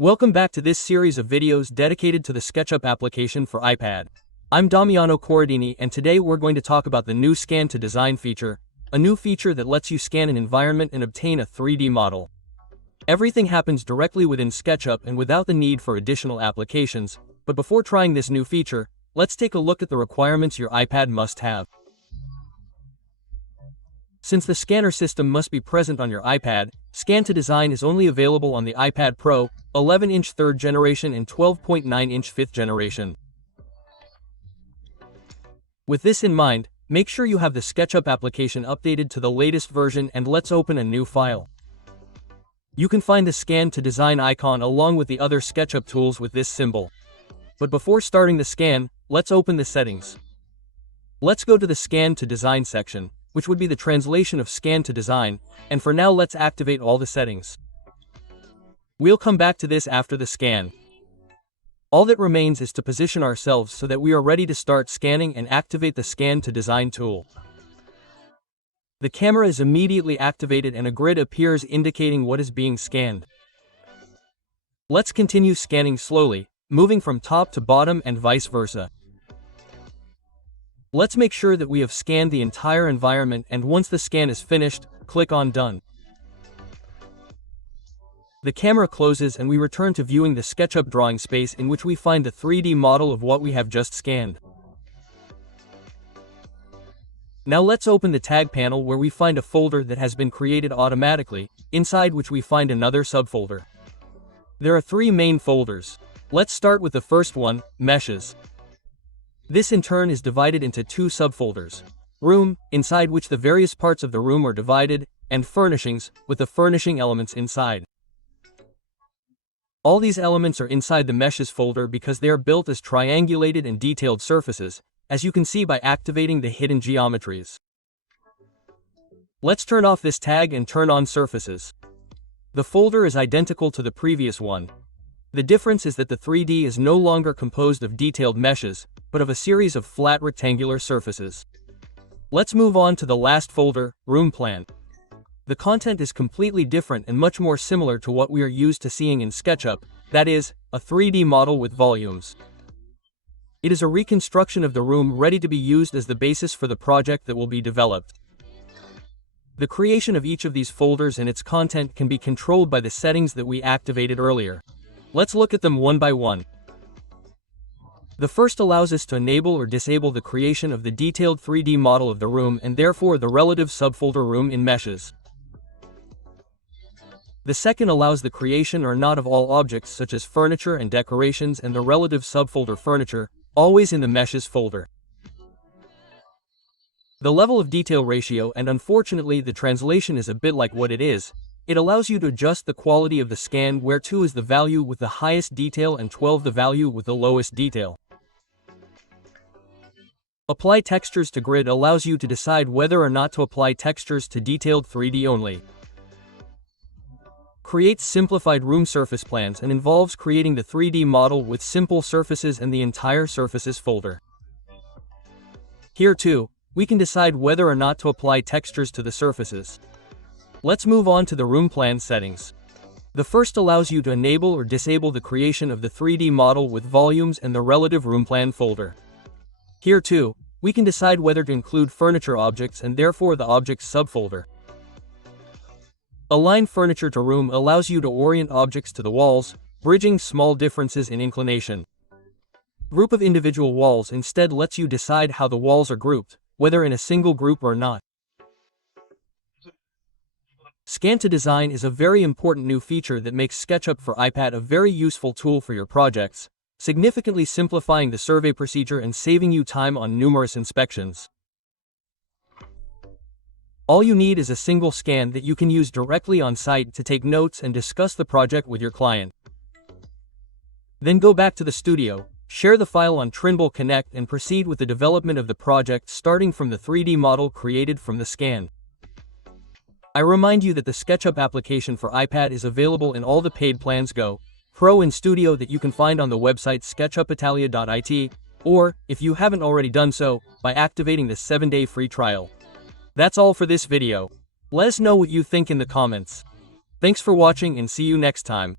Welcome back to this series of videos dedicated to the SketchUp application for iPad. I'm Damiano Corradini, and today we're going to talk about the new Scan to Design feature, a new feature that lets you scan an environment and obtain a 3D model. Everything happens directly within SketchUp and without the need for additional applications, but before trying this new feature, let's take a look at the requirements your iPad must have. Since the scanner system must be present on your iPad, Scan to Design is only available on the iPad Pro, 11-inch 3rd generation and 12.9-inch 5th generation. With this in mind, make sure you have the SketchUp application updated to the latest version, and let's open a new file. You can find the Scan to Design icon along with the other SketchUp tools with this symbol. But before starting the scan, let's open the settings. Let's go to the Scan to Design section, which would be the translation of Scan to Design, and for now let's activate all the settings. We'll come back to this after the scan. All that remains is to position ourselves so that we are ready to start scanning and activate the Scan to Design tool. The camera is immediately activated and a grid appears indicating what is being scanned. Let's continue scanning slowly, moving from top to bottom and vice versa. Let's make sure that we have scanned the entire environment, and once the scan is finished, click on Done. The camera closes and we return to viewing the SketchUp drawing space in which we find the 3D model of what we have just scanned. Now let's open the Tag panel where we find a folder that has been created automatically, inside which we find another subfolder. There are 3 main folders. Let's start with the first one, Meshes. This in turn is divided into 2 subfolders: Room, inside which the various parts of the room are divided, and Furnishings, with the furnishing elements inside. All these elements are inside the Meshes folder because they are built as triangulated and detailed surfaces, as you can see by activating the hidden geometries. Let's turn off this tag and turn on Surfaces. The folder is identical to the previous one. The difference is that the 3D is no longer composed of detailed meshes, but of a series of flat rectangular surfaces. Let's move on to the last folder, Room Plan. The content is completely different and much more similar to what we are used to seeing in SketchUp, that is, a 3D model with volumes. It is a reconstruction of the room ready to be used as the basis for the project that will be developed. The creation of each of these folders and its content can be controlled by the settings that we activated earlier. Let's look at them one by one. The first allows us to enable or disable the creation of the detailed 3D model of the room and therefore the relative subfolder Room in Meshes. The second allows the creation or not of all objects such as furniture and decorations and the relative subfolder Furniture, always in the Meshes folder. The level of detail ratio, and unfortunately the translation is a bit like what it is, it allows you to adjust the quality of the scan where 2 is the value with the highest detail and 12 the value with the lowest detail. Apply Textures to Grid allows you to decide whether or not to apply textures to detailed 3D only. Creates simplified room surface plans and involves creating the 3D model with simple surfaces and the entire surfaces folder. Here too, we can decide whether or not to apply textures to the surfaces. Let's move on to the Room Plan settings. The first allows you to enable or disable the creation of the 3D model with volumes and the relative Room Plan folder. Here too, we can decide whether to include furniture objects and therefore the objects subfolder. Align Furniture to Room allows you to orient objects to the walls, bridging small differences in inclination. Group of individual walls instead lets you decide how the walls are grouped, whether in a single group or not. Scan to Design is a very important new feature that makes SketchUp for iPad a very useful tool for your projects, significantly simplifying the survey procedure and saving you time on numerous inspections. All you need is a single scan that you can use directly on site to take notes and discuss the project with your client. Then go back to the studio, share the file on Trimble Connect and proceed with the development of the project starting from the 3D model created from the scan. I remind you that the SketchUp application for iPad is available in all the paid plans Go, Pro and Studio that you can find on the website sketchupitalia.it, or, if you haven't already done so, by activating the 7-day free trial. That's all for this video. Let us know what you think in the comments. Thanks for watching and see you next time.